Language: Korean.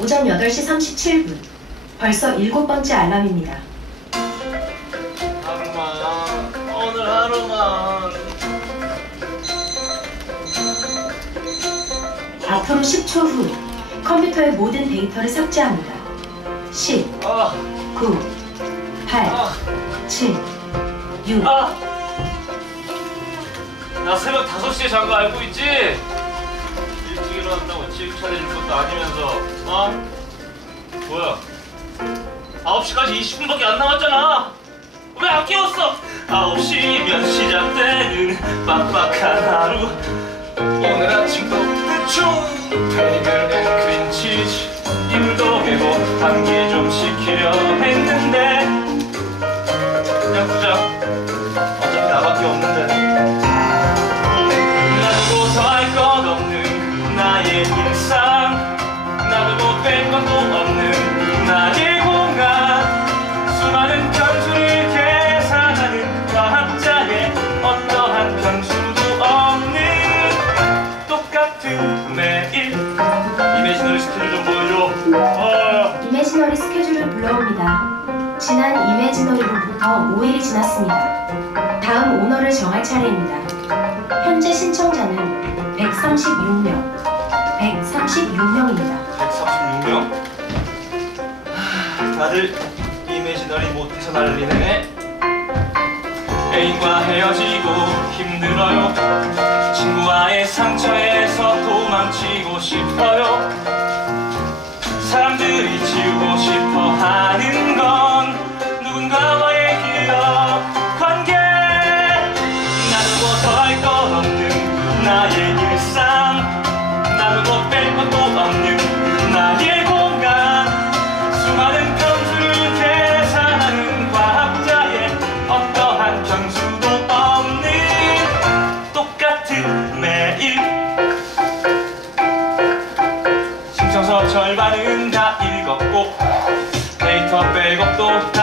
오전 8시 37분. 벌써 일곱 번째 알람입니다. 하루만 오늘 하루만 앞으로 10초 후 컴퓨터의 모든 데이터를 삭제합니다. 10, 아, 9, 8, 아, 7, 6, 아. 나 새벽 5시에 잔 거 알고 있지? 일어난다고 지금 차려줄 것도 아니면서 어? 뭐야? 9시까지 20분밖에 안 남았잖아. 왜 안 깨웠어? 9시면 시작되는 빡빡한 하루. 오늘 아침도 대충 베이글 앤 크림치즈 이불도 개고 환기 좀 시키려 했는데. 그냥 두자 이메지너리 스킬을 좀 보여줘 어. 이매지너리 스케줄을 불러옵니다. 지난 이매지너리로부터 5일이 지났습니다. 다음 오너를 정할 차례입니다. 현재 신청자는 136명, 136명입니다. 136명? 다들 이미지너리 못해서 난리네 애인과 헤어지고 힘들어요 친구와의 상처에서 도망치고 싶어요 사람들이 지우 절반은 다 읽었고 데이터 백업도